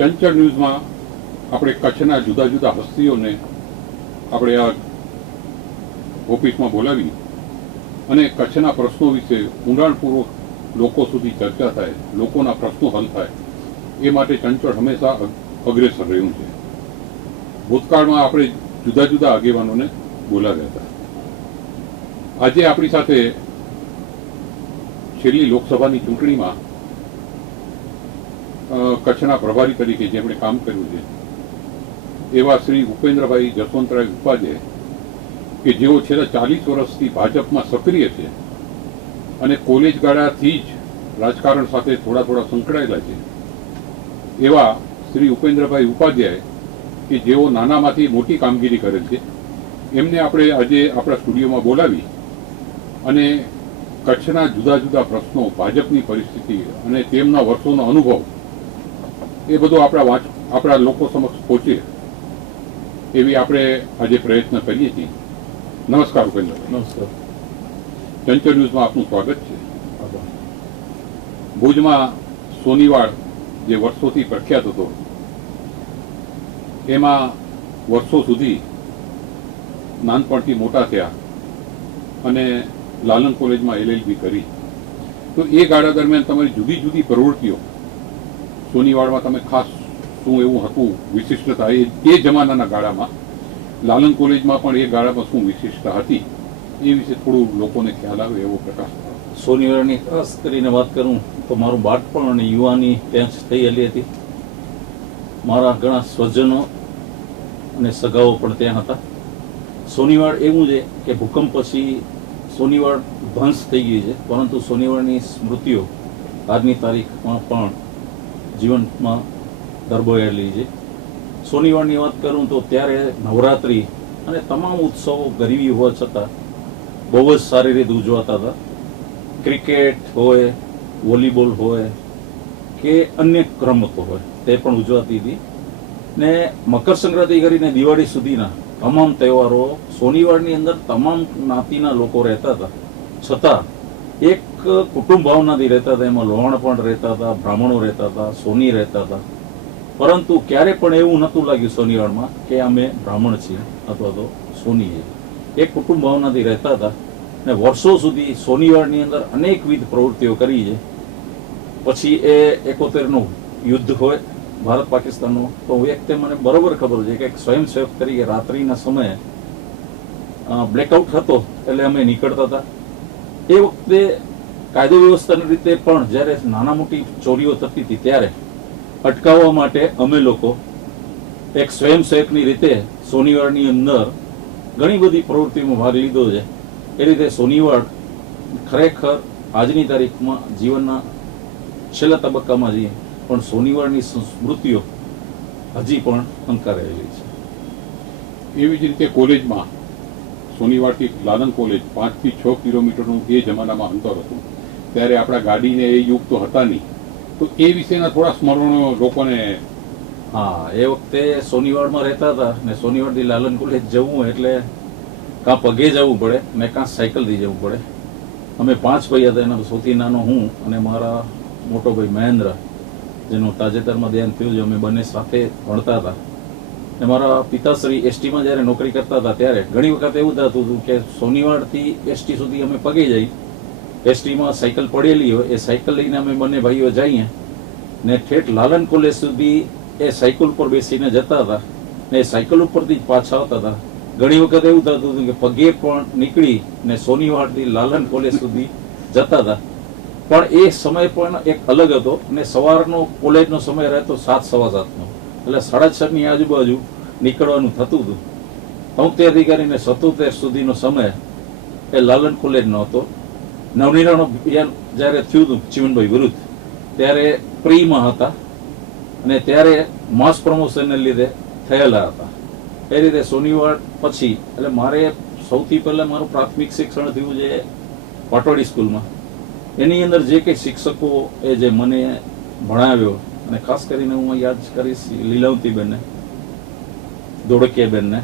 ચંચળ ન્યૂઝમાં આપણે કચ્છના જુદા જુદા હસ્તીઓને આપણે આ ઓફિસમાં બોલાવી અને કચ્છના પ્રશ્નો વિશે ઊંડાણપૂર્વક લોકો સુધી ચર્ચા થાય, લોકોના પ્રશ્નો હલ થાય. એ માટે ચંચળ હંમેશા અગ્રેસર રહ્યું છે ભૂતકાળમાં આપણે જુદા જુદા આગેવાનોને બોલાવ્યા હતા. આજે આપણી સાથે છેલ્લી લોકસભાની ચૂંટણીમાં કચ્છના પ્રભારી તરીકે જેમણે કામ કર્યું છે, એવા શ્રી ઉપેન્દ્રભાઈ જસવંતરાય ઉપાધ્યાય કે જેઓ છેલ્લા ચાલીસ વર્ષથી ભાજપમાં સક્રિય છે અને કોલેજ ગાળાથી જ રાજકારણ સાથે થોડા થોડા સંકળાયેલા છે, એવા શ્રી ઉપેન્દ્રભાઈ ઉપાધ્યાય કે જેઓ નાનામાંથી મોટી કામગીરી કરે છે, એમને આપણે આજે આપણા સ્ટુડિયોમાં બોલાવી અને કચ્છના જુદા જુદા પ્રશ્નો, ભાજપની પરિસ્થિતિ અને તેમના વર્ષોનો અનુભવ એ બધું આપણા વાંચ આપણા લોકો સમક્ષ પહોંચે એવી આપણે આજે પ્રયત્ન કરીએ છીએ. નમસ્કાર ઉપેન્દ્ર નમસ્કાર. ચંચળ ન્યૂઝમાં આપનું સ્વાગત છે. ભુજમાં સોનીવાડ જે વર્ષોથી પ્રખ્યાત હતો એમાં વર્ષો સુધી નાનપણથી મોટા થયા અને લાલન કોલેજમાં એલએલબી કરી. તો એ ગાળા દરમિયાન તમારી જુદી જુદી પ્રવૃત્તિઓ સોનીવાડમાં તમે ખાસ શું એવું હતું, વિશિષ્ટતા એ જમાનાના ગાળામાં, લાલન કોલેજમાં પણ એ ગાળામાં શું વિશિષ્ટતા હતી, એ વિશે થોડું લોકોને ખ્યાલ આવે એવો પ્રકાશ પાડો. સોનીવાળાની ખાસ કરીને વાત કરું તો મારું બાળપણ અને યુવાની ત્યાં જ થયેલી હતી મારા ઘણા સ્વજનો અને સગાઓ પણ ત્યાં હતા સોનીવાડ એવું છે કે ભૂકંપ પછી સોનીવાડ ધ્વંસ થઈ ગઈ છે, પરંતુ સોનીવાડની સ્મૃતિઓ આજની તારીખમાં પણ જીવનમાં દરબોયેલી છે. સોનીવાડની વાત કરું તો ત્યારે નવરાત્રિ અને તમામ ઉત્સવો ગરીબી હોવા છતાં બહુ જ સારી રીતે ઉજવાતા હતા. ક્રિકેટ હોય, વોલીબોલ હોય કે અન્ય રમતો હોય તે પણ ઉજવાતી હતી. ને મકર સંક્રાંતિ કરીને દિવાળી સુધીના તમામ તહેવારો સોનીવાડની અંદર તમામ જ્ઞાતિના લોકો રહેતા હતા. છતાં એક કુટુંબ ભાવનાથી રહેતા હતા, એમાં લોહાણ પણ રહેતા હતા, બ્રાહ્મણો રહેતા હતા, સોની રહેતા હતા. પરંતુ ક્યારે પણ એવું નહોતું લાગ્યું સોનીવાડમાં કે અમે બ્રાહ્મણ છીએ અથવા તો સોની છીએ. એક કુટુંબ ભાવનાથી રહેતા હતા ને વર્ષો સુધી સોનીવાડની અંદર અનેકવિધ પ્રવૃત્તિઓ કરી છે. પછી એ એકોતેરનું યુદ્ધ હોય, ભારત પાકિસ્તાનનું, તો એક તે મને બરોબર ખબર છે કે એક સ્વયંસેવક તરીકે રાત્રિના સમયે બ્લેકઆઉટ હતો એટલે અમે નીકળતા હતા. એ વખતે કાયદો વ્યવસ્થાની રીતે પણ જ્યારે નાના મોટી ચોરીઓ થતી હતી ત્યારે અટકાવવા માટે અમે લોકો એક સ્વયંસેવકની રીતે સોનીવાડની અંદર ઘણી બધી પ્રવૃત્તિમાં ભાગ લીધો છે. એ રીતે સોનીવાડ ખરેખર આજની તારીખમાં જીવનના છેલ્લા તબક્કામાં જઈએ પણ સોનીવાડની સ્મૃતિઓ હજી પણ અંકારેલી છે. એવી જ રીતે કોલેજમાં સોનીવાડથી લાલન કોલેજ પાંચથી છ કિલોમીટરનું એ જમાનામાં અંતર હતું. ત્યારે આપણા ગાડીને એ યુગ તો હતા નહીં. તો એ વિશેના થોડા સ્મરણો લોકોને હા, એ વખતે સોનીવાડમાં રહેતા હતા ને સોનીવાડથી લાલન કોલેજ જવું એટલે કાં પગે જવું પડે, ને કાં સાયકલથી જવું પડે. અમે પાંચ ભાઈ હતા, એના સૌથી નાનો હું અને મારા મોટો ભાઈ મહેન્દ્ર, જેનું તાજેતરમાં ધ્યાન થયું છે, અમે બંને સાથે ભણતા હતા. ને મારા પિતાશ્રી એસટીમાં જ્યારે નોકરી કરતા હતા ત્યારે ઘણી વખત એવું થતું હતું કે સોનીવાડથી એસટી સુધી અમે પગે જઈ એસટીમાં સાયકલ પડેલી હોય, એ સાયકલ લઈને અમે બંને ભાઈઓ જઈએ ને ઠેઠ લાલન કોલેજ સુધી એ સાયકલ ઉપર બેસીને જતા હતા ને એ સાયકલ ઉપરથી જ પાછા આવતા હતા. ઘણી વખત એવું થતું હતું કે પગે પણ નીકળી ને સોનીવાડથી લાલન કોલેજ સુધી જતા હતા. પણ એ સમય પણ એક અલગ હતો અને સવારનો કોલેજનો સમય રહેતો સાત સવા સાતનો. એટલે સાડા છ ની આજુબાજુ નીકળવાનું થતું હતું. તોતેર કરીને સત્તોતેર સુધીનો સમય એ લાલન કોલેજનો હતો. નવનિર્માણ અભિયાન જ્યારે થયું હતું ચીમનભાઈ વિરુદ્ધ, ત્યારે પ્રીમાં હતા અને ત્યારે માસ પ્રમોશનને લીધે થયેલા હતા. એ રીતે સોનીવાડ પછી, એટલે મારે સૌથી પહેલા મારું પ્રાથમિક શિક્ષણ થયું છે પાટોડી સ્કૂલમાં. એની અંદર જે કંઈ શિક્ષકો એ જે મને ભણાવ્યો, અને ખાસ કરીને હું યાદ કરીશ લીલાવતીબેનને દોડકિયાબેનને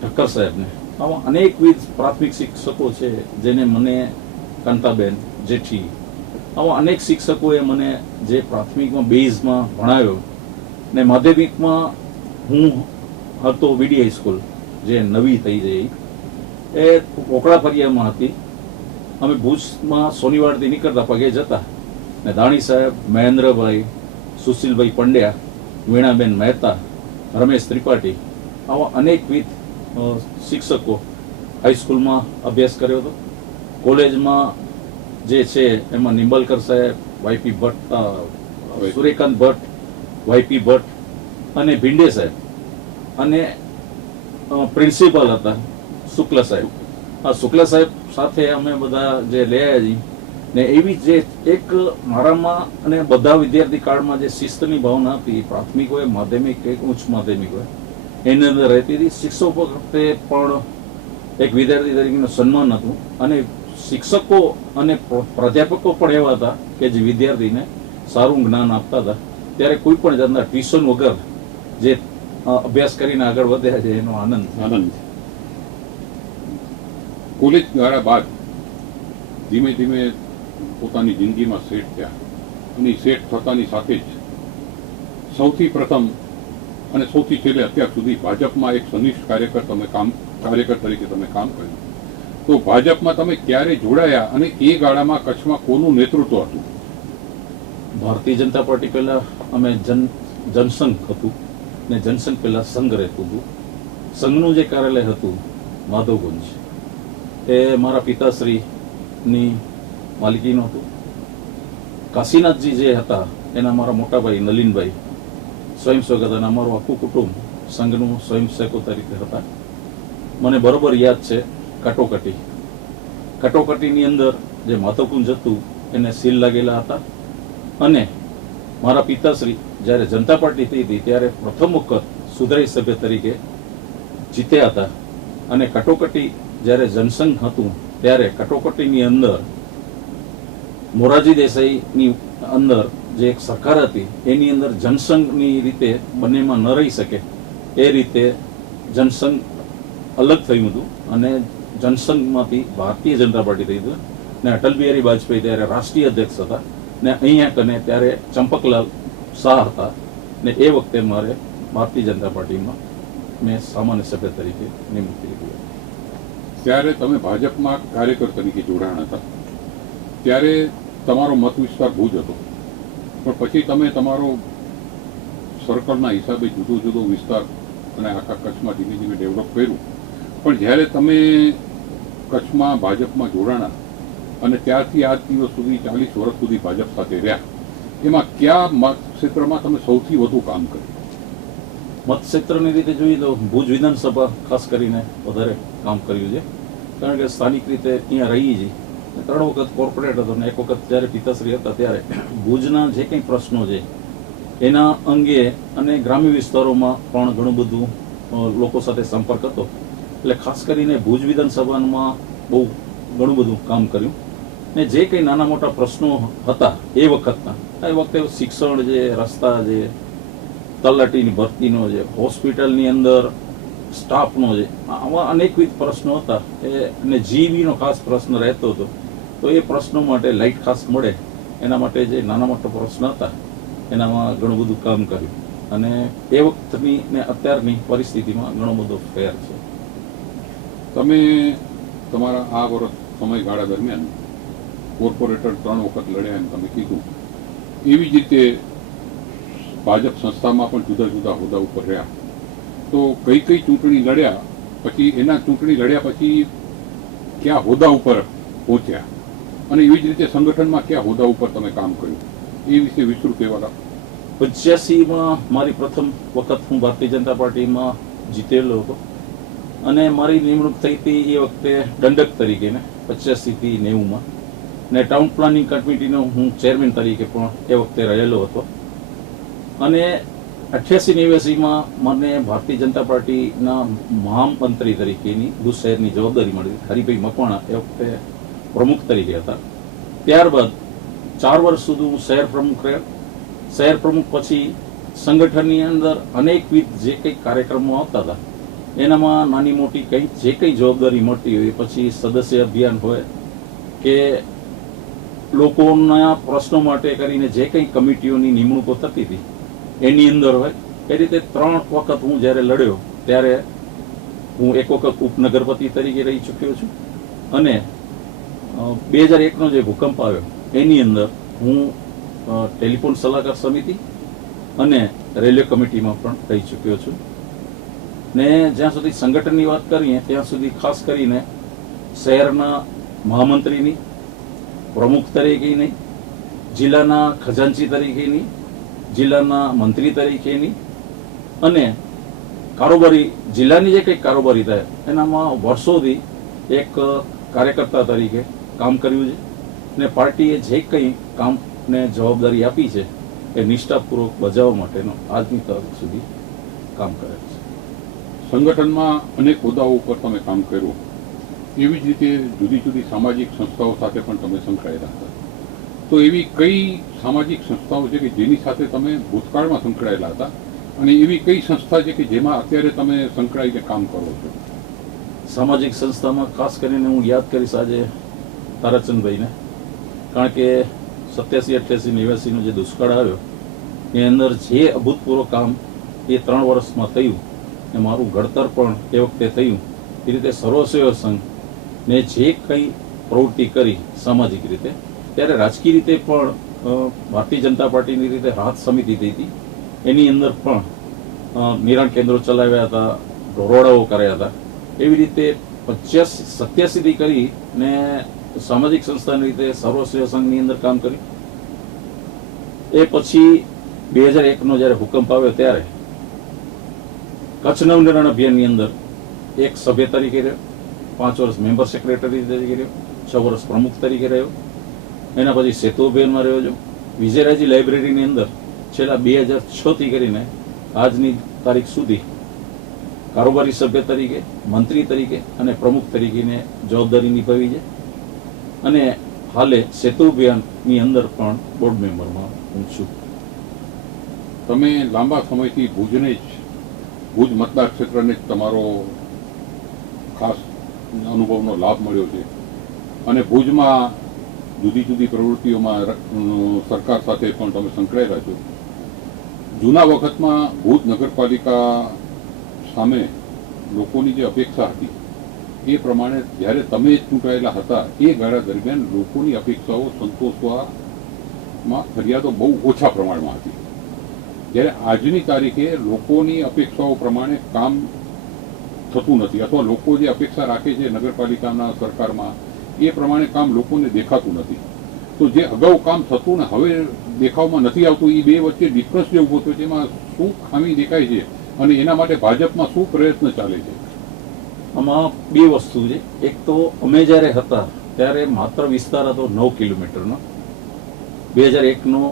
ઠક્કર સાહેબને, આવા અનેકવિધ પ્રાથમિક શિક્ષકો છે જેને મને કાંતાબેન જેઠી. આવા અનેક શિક્ષકોએ મને જે પ્રાથમિકમાં, બેઝમાં ભણાવ્યો ને માધ્યમિકમાં હું હતો વીડી હાઈસ્કૂલ જે નવી થઈ જઈ એ ઓકળા ફરિયામાં હતી. અમે ભુજમાં શોનિવારથી નીકળતા પગે જતા ને દાણી સાહેબ, મહેન્દ્રભાઈ, સુશીલભાઈ પંડ્યા, વીણાબેન મહેતા, રમેશ ત્રિપાઠી આવા અનેકવિધ શિક્ષકો હાઈસ્કૂલમાં અભ્યાસ કર્યો હતો. કોલેજમાં જે છે, એમાં નિંબલકર સાહેબ વાયપી ભટ્ટ સૂર્યકાંત ભટ્ટ વાયપી ભટ્ટ અને ભીંડે સાહેબ. અને પ્રિન્સિપાલ હતા, શુક્લ સાહેબ. આ શુક્લ સાહેબ સાથે અમે બધા જે આવ્યા છીએ ને એવી જે એક મારામાં અને બધા વિદ્યાર્થી કાળમાં જે શિસ્તની ભાવના હતી પ્રાથમિક હોય, માધ્યમિક કે ઉચ્ચ માધ્યમિક હોય, એની અંદર રહેતી હતી. શિક્ષકો વખતે પણ એક વિદ્યાર્થી તરીકેનું સન્માન હતું અને શિક્ષકો અને પ્ર- પ્રાધ્યાપકો પણ એવા હતા કે જે વિદ્યાર્થીને સારું જ્ઞાન આપતા હતા. ત્યારે કોઈ પણ જાતના ટ્યુશન વગર જે અભ્યાસ કરીને આગળ વધ્યા છે, એનો આનંદ આનંદ કોલેજ દ્વારા બાદ ધીમે ધીમે પોતાની જિંદગીમાં સેટ થયા. અને સેટ થતાની સાથે જ સૌથી પ્રથમ અને સૌથી છેલ્લે અત્યાર સુધી ભાજપમાં એક સનિષ્ઠ કાર્યકર તમે કામ, કાર્યકર તરીકે તમે કામ કર્યું. તો ભાજપમાં તમે ક્યારે જોડાયા અને એ ગાળામાં કચ્છમાં કોનું નેતૃત્વ હતું? ભારતીય જનતા પાર્ટી પહેલા અમે જન, જનસંઘ હતું ને જનસંઘ પહેલા સંઘ રહેતું હતું. સંઘનું જે કાર્યાલય હતું, માધવગુંજ, એ મારા પિતાશ્રીની માલિકીનું હતું. કાશીનાથજી જે હતા, એના મારા મોટાભાઈ નલિનભાઈ સ્વયંસેવક હતા અને અમારું આખું કુટુંબ સંઘનું સ્વયંસેવકો તરીકે હતા. મને બરોબર યાદ છે કટોકટી. કટોકટીની અંદર જે માધવકુંજ હતું એને સીલ લાગેલા હતા. અને મારા પિતાશ્રી, જ્યારે જનતા પાર્ટી થઈ હતી, ત્યારે પ્રથમ વખત સુધારી સભ્ય તરીકે જીત્યા હતા. અને કટોકટી જ્યારે જનસંઘ હતું, ત્યારે કટોકટીની અંદર મોરારજી દેસાઈની અંદર જે એક સરકાર હતી, એની અંદર જનસંઘની રીતે બંનેમાં ન રહી શકે. એ રીતે જનસંઘ અલગ થયું હતું અને જનસંઘમાંથી ભારતીય જનતા પાર્ટી થઈ હતી ને અટલ બિહારી વાજપેયી ત્યારે રાષ્ટ્રીય અધ્યક્ષ હતા. ને અહીંયા કને ત્યારે ચંપકલાલ શાહ હતા. ને એ વખતે મારે ભારતીય જનતા પાર્ટીમાં મેં સામાન્ય સભ્ય તરીકે નિમણૂક હતી. ત્યારે તમે ભાજપમાં કાર્યકર તરીકે જોડાણ હતા. ત્યારે તમારો મત વિસ્તાર ભુજ હતો. પણ પછી તમે તમારો સર્કલના હિસાબે જુદો જુદો વિસ્તાર અને આખા કચ્છમાં ધીમે ધીમે ડેવલપ કર્યું. પણ જ્યારે તમે કચ્છમાં ભાજપમાં જોડાણા અને ત્યારથી આજ દિવસ સુધી ચાલીસ વર્ષ સુધી ભાજપ સાથે રહ્યા. એમાં કયા ક્ષેત્રમાં તમે સૌથી વધુ કામ કર્યું? મતક્ષેત્રની રીતે જોઈએ તો ભુજ વિધાનસભા ખાસ કરીને વધારે કામ કર્યું છે. કારણ કે સ્થાનિક રીતે અહીંયા રહીએ છીએ ત્રણ વખત કોર્પોરેટ હતો ને એક વખત જ્યારે પિતાશ્રી હતા ત્યારે ભુજના જે કંઈ પ્રશ્નો છે, એના અંગે અને ગ્રામ્ય વિસ્તારોમાં પણ ઘણું બધું લોકો સાથે સંપર્ક હતો. એટલે ખાસ કરીને ભુજ વિધાનસભામાં બહુ ઘણું બધું કામ કર્યું. ને જે કંઈ નાના મોટા પ્રશ્નો હતા એ વખતના એ વખતે શિક્ષણ જે, રસ્તા જે, તલાટીની ભરતીનો જે, હોસ્પિટલની અંદર સ્ટાફનો જે, આવા અનેકવિધ પ્રશ્નો હતા. એ, અને જીબીનો ખાસ પ્રશ્ન રહેતો હતો. તો એ પ્રશ્નો માટે લાઇટ ખાસ મળે, એના માટે જે નાના મોટા પ્રશ્ન હતા, એનામાં ઘણું બધું કામ કર્યું. અને એ વખતની ને અત્યારની પરિસ્થિતિમાં ઘણો બધો ફેર છે. તમે તમારા આ વર્ષ સમયગાળા દરમિયાન કોર્પોરેટર ત્રણ વખત લડ્યા એમ તમે કીધું. એવી જ રીતે ભાજપ સંસ્થામાં પણ જુદા જુદા હોદ્દા ઉપર રહ્યા. તો કઈ કઈ ચૂંટણી લડ્યા, પછી એના ચૂંટણી લડ્યા પછી કયા હોદ્દા ઉપર પહોંચ્યા? અને એવી જ રીતે સંગઠનમાં કયા હોદ્દા ઉપર તમે કામ કર્યું? એ વિશે વિસ્તૃત કહેવા પંચ્યાસીમાં મારી પ્રથમ વખત હું ભારતીય જનતા પાર્ટીમાં જીતેલો હતો. અને મારી નિમણૂક થઈ હતી એ વખતે દંડક તરીકે ને પચાસી થી નેવુંમાં. ને ટાઉન પ્લાનિંગ કમિટીનો હું ચેરમેન તરીકે પણ એ વખતે રહેલો હતો. અને અઠ્યાસી નેવ્યાસીમાં મને ભારતીય જનતા પાર્ટીના મહામંત્રી તરીકેની ભુજ શહેરની જવાબદારી મળી. હરિભાઈ મકવાણા એ વખતે પ્રમુખ તરીકે હતા. ત્યારબાદ ચાર વર્ષ સુધી હું શહેર પ્રમુખ રહ્યો. શહેર પ્રમુખ પછી સંગઠનની અંદર અનેકવિધ જે કંઈ કાર્યક્રમો આવતા હતા એનામાં નાની મોટી કંઈ જે કંઈ જવાબદારી મળતી હોય, પછી સદસ્ય અભિયાન હોય, કે લોકોના પ્રશ્નો માટે કરીને જે કંઈ કમિટીઓની નિમણૂકો થતી હતી, એની અંદર હોય, એ રીતે ત્રણ વખત હું જ્યારે લડ્યો, ત્યારે હું એક વખત ઉપનગરપતિ તરીકે રહી ચૂક્યો છું. અને બે હજાર એકનો જે ભૂકંપ આવ્યો, એની અંદર હું ટેલિફોન સલાહકાર સમિતિ અને રેલવે કમિટીમાં પણ રહી ચૂક્યો છું. ને જ્યાં સુધી સંગઠનની વાત કરીએ, ત્યાં સુધી ખાસ કરીને શહેરના મહામંત્રીની, પ્રમુખ તરીકેની, જિલ્લાના ખજાનચી તરીકેની, જિલ્લાના મંત્રી તરીકેની અને કારોબારી, જિલ્લાની જે કંઈક કારોબારી થાય, એનામાં વર્ષોથી એક કાર્યકર્તા તરીકે કામ કર્યું છે ને પાર્ટીએ જે કંઈ કામને જવાબદારી આપી છે, એ નિષ્ઠાપૂર્વક બજાવવા માટેનો આજની તક સુધી કામ કરે છે. સંગઠનમાં અનેક હોદ્દાઓ ઉપર તમે કામ કર્યું. એવી જ રીતે જુદી જુદી સામાજિક સંસ્થાઓ સાથે પણ તમે સંકળાયેલા હતા. તો એવી કઈ સામાજિક સંસ્થાઓ છે કે જેની સાથે તમે ભૂતકાળમાં સંકળાયેલા હતા અને એવી કઈ સંસ્થા છે કે જેમાં અત્યારે તમે સંકળાઈને કામ કરો છો? સામાજિક સંસ્થામાં ખાસ કરીને હું યાદ કરીશ આજે તારાચંદભાઈને, કારણ કે સત્યાસી, અઠ્યાસી, નેવ્યાસીનો જે દુષ્કાળ આવ્યો એ અંદર જે અભૂતપૂર્વ કામ એ ત્રણ વર્ષમાં થયું. ને મારું ઘડતર પણ તે વખતે થયું. એ રીતે સર્વસેવા સંઘ ને જે કંઈ પ્રવૃત્તિ કરી સામાજિક રીતે, ત્યારે રાજકીય રીતે પણ ભારતીય જનતા પાર્ટીની રીતે રાહત સમિતિ થઈ હતી. એની અંદર પણ નિરાણ કેન્દ્રો ચલાવ્યા હતા ઢોરોડાઓ કર્યા હતા. એવી રીતે પચાસી સત્યાસી થી કરી ને સામાજિક સંસ્થાની રીતે સર્વસેવા સંઘની અંદર કામ કર્યું. એ પછી બે હજાર એકનો જ્યારે ભૂકંપ આવ્યો ત્યારે કચ્છ નવનિર્માણ અભિયાનની અંદર એક સભ્ય તરીકે રહ્યો, પાંચ વર્ષ મેમ્બર સેક્રેટરી તરીકે રહ્યો, છ વર્ષ પ્રમુખ તરીકે રહ્યો. એના પછી સેતુ અભિયાનમાં રહ્યો છું. વિજયરાજી લાઇબ્રેરીની અંદર છેલ્લા બે હજારથી કરીને આજની તારીખ સુધી કારોબારી સભ્ય તરીકે, મંત્રી તરીકે અને પ્રમુખ તરીકેને જવાબદારી નિભાવી છે. અને હાલે સેતુ અભિયાનની અંદર પણ બોર્ડ મેમ્બરમાં હું છું. તમે લાંબા સમયથી ભુજને જ ભુજ મતદાર ક્ષેત્રને તમારો ખાસ અનુભવનો લાભ મળ્યો છે. અને ભુજમાં જુદી જુદી પ્રવૃત્તિઓમાં સરકાર સાથે પણ તમે સંકળાયેલા છો. જૂના વખતમાં ભુજ નગરપાલિકા સામે લોકોની જે અપેક્ષા હતી, એ પ્રમાણે જ્યારે તમે ચૂંટાયેલા હતા, એ ગાળા દરમિયાન લોકોની અપેક્ષાઓ સંતોષવામાં ફરિયાદો બહુ ઓછા પ્રમાણમાં હતી. જ્યારે આજની તારીખે લોકોની અપેક્ષાઓ પ્રમાણે કામ થતું નથી અથવા લોકો જે અપેક્ષા રાખે છે નગરપાલિકાના સરકારમાં, એ પ્રમાણે કામ લોકોને દેખાતું નથી. તો જે અગાઉ કામ થતું ને હવે દેખાવમાં નથી આવતું એ બે વચ્ચે ડિફરન્સ જે ઊભો થયો છે, એમાં શું ખામી દેખાય છે અને એના માટે ભાજપમાં શું પ્રયત્ન ચાલે છે? આમાં બે વસ્તુ છે. એક તો અમે જ્યારે હતા, ત્યારે માત્ર વિસ્તાર હતો નવ કિલોમીટરનો. બે હજાર એકનો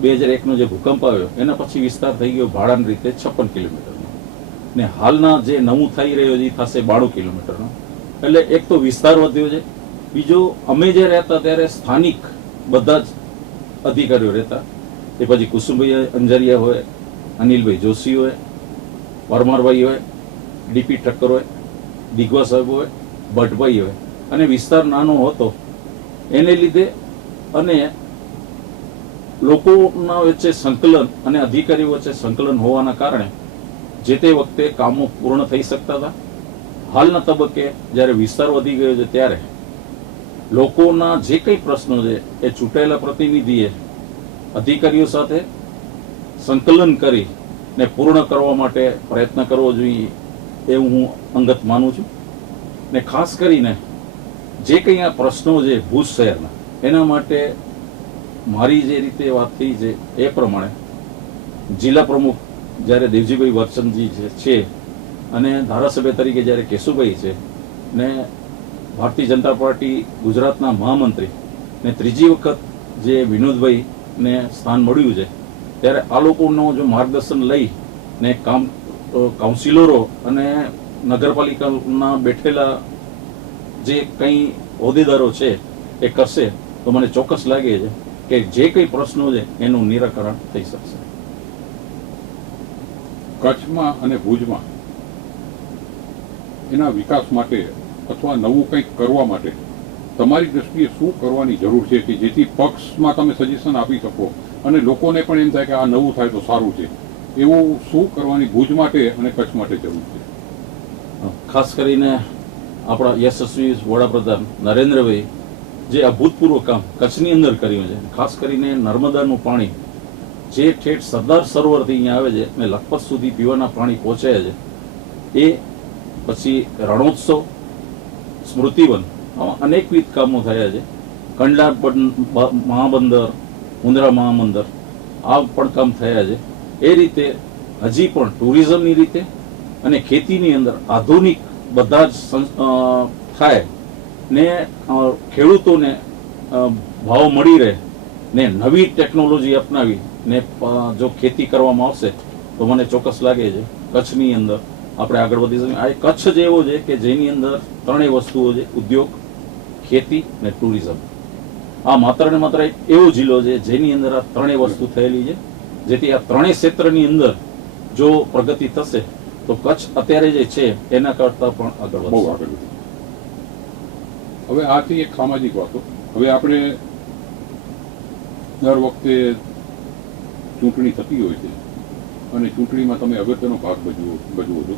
બે હજાર એકનો જે ભૂકંપ આવ્યો, એના પછી વિસ્તાર થઈ ગયો ભાડાની રીતે છપ્પન કિલોમીટરનો. ને હાલના જે નવું થઈ રહ્યો છે એ થશે બાણું કિલોમીટરનો. એટલે એક તો વિસ્તાર વધ્યો છે. બીજો, અમે જે રહેતા ત્યારે સ્થાનિક બધા જ અધિકારીઓ રહેતા. એ પછી કુસુમભાઈ અંજારિયા હોય, અનિલભાઈ જોશી હોય, પરમારભાઈ હોય, ડીપી ઠક્કર હોય, દિગવા સાહેબ હોય, ભટ્ટભાઈ હોય. અને વિસ્તાર નાનો હતો. એને લીધે અને લોકોના વચ્ચે સંકલન અને અધિકારીઓ વચ્ચે સંકલન હોવાના કારણે જે તે વખતે કામો પૂર્ણ થઈ શકતા હતા. હાલના તબક્કે જ્યારે વિસ્તાર વધી ગયો છે ત્યારે લોકોના જે કંઈ પ્રશ્નો છે એ ચૂંટાયેલા પ્રતિનિધિએ અધિકારીઓ સાથે સંકલન કરી ને પૂર્ણ કરવા માટે પ્રયત્ન કરવો જોઈએ એવું હું અંગત માનું છું. ને ખાસ કરીને જે કંઈ આ પ્રશ્નો છે ભુજ શહેરના, એના માટે મારી જે રીતે વાત થઈ છે એ પ્રમાણે જિલ્લા પ્રમુખ જ્યારે દેવજીભાઈ વરસનજી છે અને ધારાસભ્ય તરીકે જ્યારે કેશુભાઈ છે ને ભારતીય જનતા પાર્ટી ગુજરાતના મહામંત્રી ને ત્રીજી વખત જે વિનોદભાઈ ને સ્થાન મળ્યું છે, ત્યારે આ લોકોનું જો માર્ગદર્શન લઈ ને કામ કાઉન્સિલરો અને નગરપાલિકાના બેઠેલા જે કંઈ હોદ્દેદારો છે એ કરશે તો મને ચોક્કસ લાગે છે કે જે કંઈ પ્રશ્નો છે, એનું નિરાકરણ થઈ શકશે. કચ્છમાં અને ભુજમાં એના વિકાસ માટે અથવા નવું કંઈક કરવા માટે તમારી દ્રષ્ટિએ શું કરવાની જરૂર છે કે જેથી પક્ષમાં તમે સજેશન આપી શકો? અને લોકોને પણ એમ થાય કે આ નવું થાય તો સારું છે. એવું શું કરવાની ભુજ માટે અને કચ્છ માટે જરૂર છે? ખાસ કરીને આપણા યશસ્વી વડાપ્રધાન નરેન્દ્રભાઈ જે અભૂતપૂર્વ કામ કચ્છની અંદર કર્યું છે. ખાસ કરીને નર્મદાનું પાણી, જે ઠેઠ સરદાર સરોવરથી અહીંયા આવે છે અને લખપત સુધી પીવાના પાણી પહોંચે છે, એ પછી રણોત્સવ, સ્મૃતિવન અનેકવિધ કામો થયા છે. કંડલા મહાબંદર મુંદ્રા મહાબંદર આ પણ કામ થયા છે. એ રીતે હજી પણ ટુરિઝમની રીતે અને ખેતીની અંદર આધુનિક બધા જ થાય. ને ખેડૂતોને ભાવ મળી રહે ને નવી ટેકનોલોજી અપનાવી ને જો ખેતી કરવામાં આવશે તો મને ચોક્કસ લાગે છે કચ્છની અંદર આપણે આગળ વધી શકીએ. આ કચ્છ જ એવો છે કે જેની અંદર ત્રણેય વસ્તુઓ છે ઉદ્યોગ ખેતી ને ટુરિઝમ. આ માત્ર ને માત્ર એક એવો જિલ્લો છે જેની અંદર આ ત્રણેય વસ્તુ થયેલી છે. જેથી આ ત્રણેય ક્ષેત્રની અંદર જો પ્રગતિ થશે તો કચ્છ અત્યારે જે છે એના કરતા પણ આગળ વધશે. હવે આથી એક સામાજિક વાતો. હવે આપણે દર વખતે ચૂંટણી થતી હોય છે અને ચૂંટણીમાં તમે અગત્યનો ભાગ ભજવો ભજવો છો.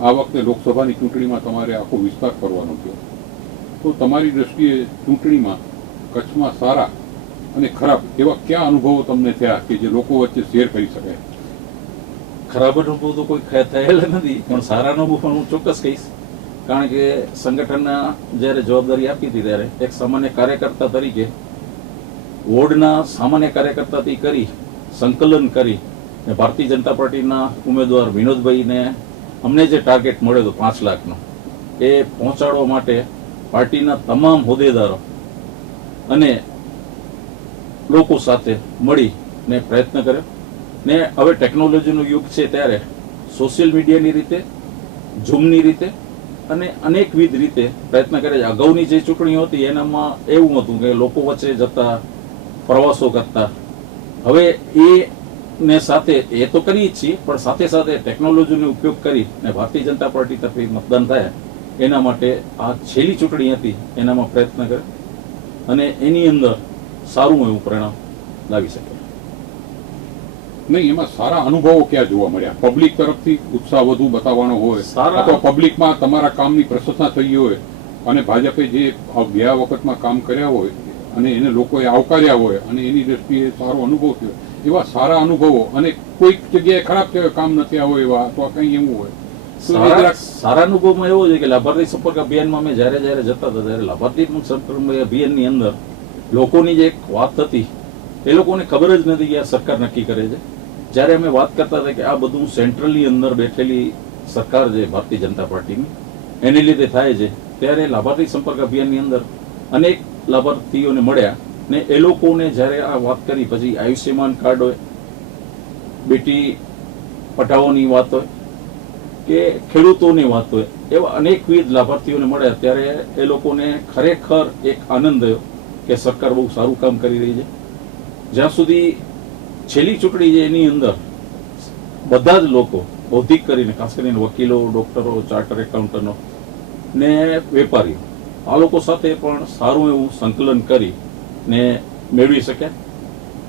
આ વખતે લોકસભાની ચૂંટણીમાં તમારે આખો વિસ્તાર કરવાનો છે. તો તમારી દ્રષ્ટિએ ચૂંટણીમાં કચ્છમાં સારા અને ખરાબ એવા કયા અનુભવો તમને થયા કે જે લોકો વચ્ચે શેર કરી શકાય? ખરાબ અનુભવ તો કોઈ થયેલા નથી, પણ સારા અનુભવ પણ હું ચોક્કસ કહીશ. કારણ કે સંગઠનના જ્યારે જવાબદારી આપી હતી ત્યારે એક સામાન્ય કાર્યકર્તા તરીકે વોર્ડના સામાન્ય કાર્યકર્તાથી કરી સંકલન કરી ભારતીય જનતા પાર્ટીના ઉમેદવાર વિનોદભાઈને અમને જે ટાર્ગેટ મળ્યો હતો પાંચ લાખનો, એ પહોંચાડવા માટે પાર્ટીના તમામ હોદ્દેદારો અને લોકો સાથે મળી ને પ્રયત્ન કર્યો. ને હવે ટેકનોલોજીનો યુગ છે ત્યારે સોશિયલ મીડિયાની રીતે ઝૂમની રીતે અને અનેકવિધ રીતે પ્રયત્ન કરે છે. અગાઉની જે ચૂંટણીઓ હતી, એનામાં એવું હતું કે લોકો વચ્ચે જતા પ્રવાસો કરતા. હવે એ ને સાથે એ તો કરીએ છીએ, પણ સાથે સાથે ટેકનોલોજીનો ઉપયોગ કરી અને ભારતીય જનતા પાર્ટી તરફથી મતદાન થાય, એના માટે આ છેલ્લી ચૂંટણી હતી, એનામાં પ્રયત્ન કરે અને એની અંદર સારું એવું પરિણામ લાવી શકે નહીં એમાં સારા અનુભવો ક્યાં જોવા મળ્યા? પબ્લિક તરફથી ઉત્સાહ વધુ બતાવવાનો હોય અથવા પબ્લિકમાં તમારા કામની પ્રશંસા થઈ હોય અને ભાજપે જે ગયા વખતમાં કામ કર્યા હોય અને એને લોકોએ આવકાર્યા હોય અને એની દ્રષ્ટિએ સારો અનુભવ થયો એવા સારા અનુભવો અને કોઈક જગ્યાએ ખરાબ થયો કામ નથી આવો એવા અથવા કંઈ એવું હોય સારા સારા અનુભવમાં એવો છે કે લાભાર્થી સંપર્ક અભિયાનમાં અમે જ્યારે જ્યારે જતા હતા ત્યારે લાભાર્થી સંપર્ક અભિયાનની અંદર લોકોની જે એક વાત હતી એ લોકોને ખબર જ નથી કે આ સરકાર નક્કી કરે છે. જ્યારે અમે વાત કરતા હતા કે આ બધું સેન્ટ્રલની અંદર બેઠેલી સરકાર છે, ભારતીય જનતા પાર્ટીની, એને લીધે થાય છે, ત્યારે લાભાર્થી સંપર્ક અભિયાનની અંદર અનેક લાભાર્થીઓને મળ્યા ને એ લોકોને જ્યારે આ વાત કરી, પછી આયુષ્યમાન કાર્ડ હોય, બેટી પટાવોની વાત હોય, કે ખેડૂતોની વાત હોય, એવા અનેકવિધ લાભાર્થીઓને મળ્યા, ત્યારે એ લોકોને ખરેખર એક આનંદ થયો કે સરકાર બહુ સારું કામ કરી રહી છે. જ્યાં સુધી છેલ્લી ચૂંટણી છે એની અંદર બધા જ લોકો, બૌદ્ધિક કરીને, ખાસ કરીને વકીલો, ડોક્ટરો, ચાર્ટર એકાઉન્ટનો ને વેપારીઓ, આ લોકો સાથે પણ સારું એવું સંકલન કરી ને મેળવી શક્યા.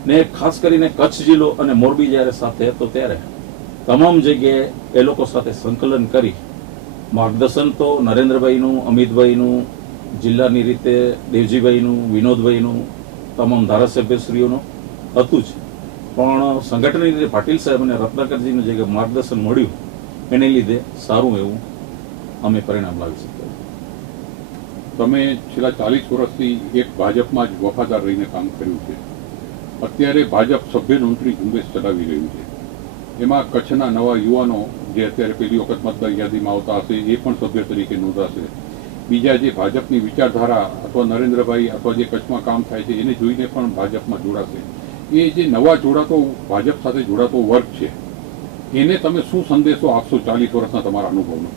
ને ખાસ કરીને કચ્છ જિલ્લો અને મોરબી જ્યારે સાથે હતો ત્યારે તમામ જગ્યાએ એ લોકો સાથે સંકલન કરી માર્ગદર્શન તો નરેન્દ્રભાઈનું, અમિતભાઈનું, જિલ્લાની રીતે દેવજીભાઈનું, વિનોદભાઈનું, તમામ ધારાસભ્યશ્રીઓનું હતું જ. પણ સંગઠનની રીતે પાટીલ સાહેબ અને રત્નાકરજીનું જે માર્ગદર્શન મળ્યું, એને લીધે સારું એવું અમે પરિણામ લાવી શક્યા તમે છેલ્લા ચાલીસ વર્ષથી એક ભાજપમાં જ વફાદાર રહીને કામ કર્યું છે. અત્યારે ભાજપ સભ્ય નોંધણી ઝુંબેશ ચલાવી રહ્યું છે. એમાં કચ્છના નવા યુવાનો જે અત્યારે પહેલી વખત મતદાર યાદીમાં આવતા હશે, એ પણ સભ્ય તરીકે નોંધાશે. બીજા જે ભાજપની વિચારધારા અથવા નરેન્દ્રભાઈ અથવા જે કચ્છમાં કામ થાય છે, એને જોઈને પણ ભાજપમાં જોડાશે. એ જે નવા જોડાતો ભાજપ સાથે જોડાતો વર્ગ છે, એને તમે શું સંદેશો આપશો ચાલીસ વર્ષના તમારા અનુભવનો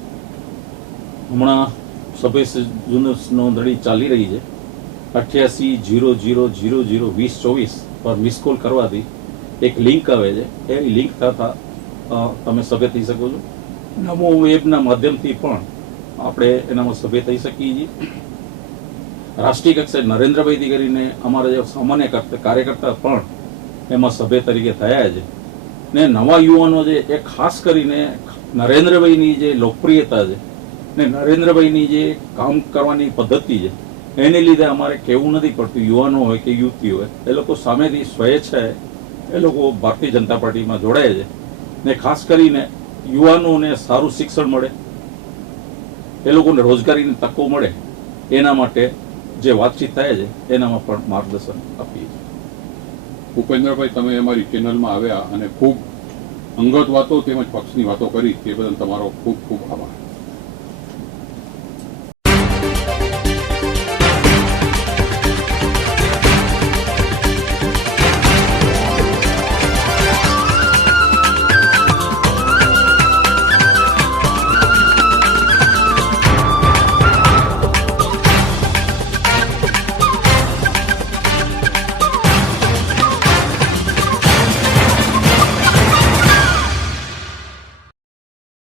હમણાં સભ્ય નોંધણી ચાલી રહી છે. અઠ્યાસી જીરો જીરો જીરો જીરો વીસ ચોવીસ પર મિસ કોલ કરવાથી એક લિંક આવે છે. એવી લિંક થતા તમે સભ્ય થઈ શકો છો. નમો વેબના માધ્યમથી પણ આપણે એનામાં સભ્ય થઈ શકીએ છીએ. રાષ્ટ્રીય કક્ષાએ નરેન્દ્રભાઈથી કરીને અમારા જે સામાન્ય કાર્યકર્તા પણ એમાં સભ્ય તરીકે થયા છે. ને નવા યુવાનો છે એ ખાસ કરીને નરેન્દ્રભાઈની જે લોકપ્રિયતા છે, ને નરેન્દ્રભાઈની જે કામ કરવાની પદ્ધતિ છે, એને લીધે અમારે કહેવું નથી પડતું, યુવાનો હોય કે યુવતી હોય, એ લોકો સામેથી સ્વેચ્છાએ એ લોકો ભારતીય જનતા પાર્ટીમાં જોડાય છે. ને ખાસ કરીને યુવાનોને સારું શિક્ષણ મળે, એ લોકોને રોજગારીની તકો મળે, એના માટે જે વાતચીત થાય છે, એનામાં પણ માર્ગદર્શન આપીએ છીએ. ભૂપેન્દ્રભાઈ તમે અમારી ચેનલમાં આવ્યા અને ખૂબ અંગત વાતો તેમજ પક્ષની વાતો કરી, તે બદલ તમારો ખૂબ ખૂબ આભાર.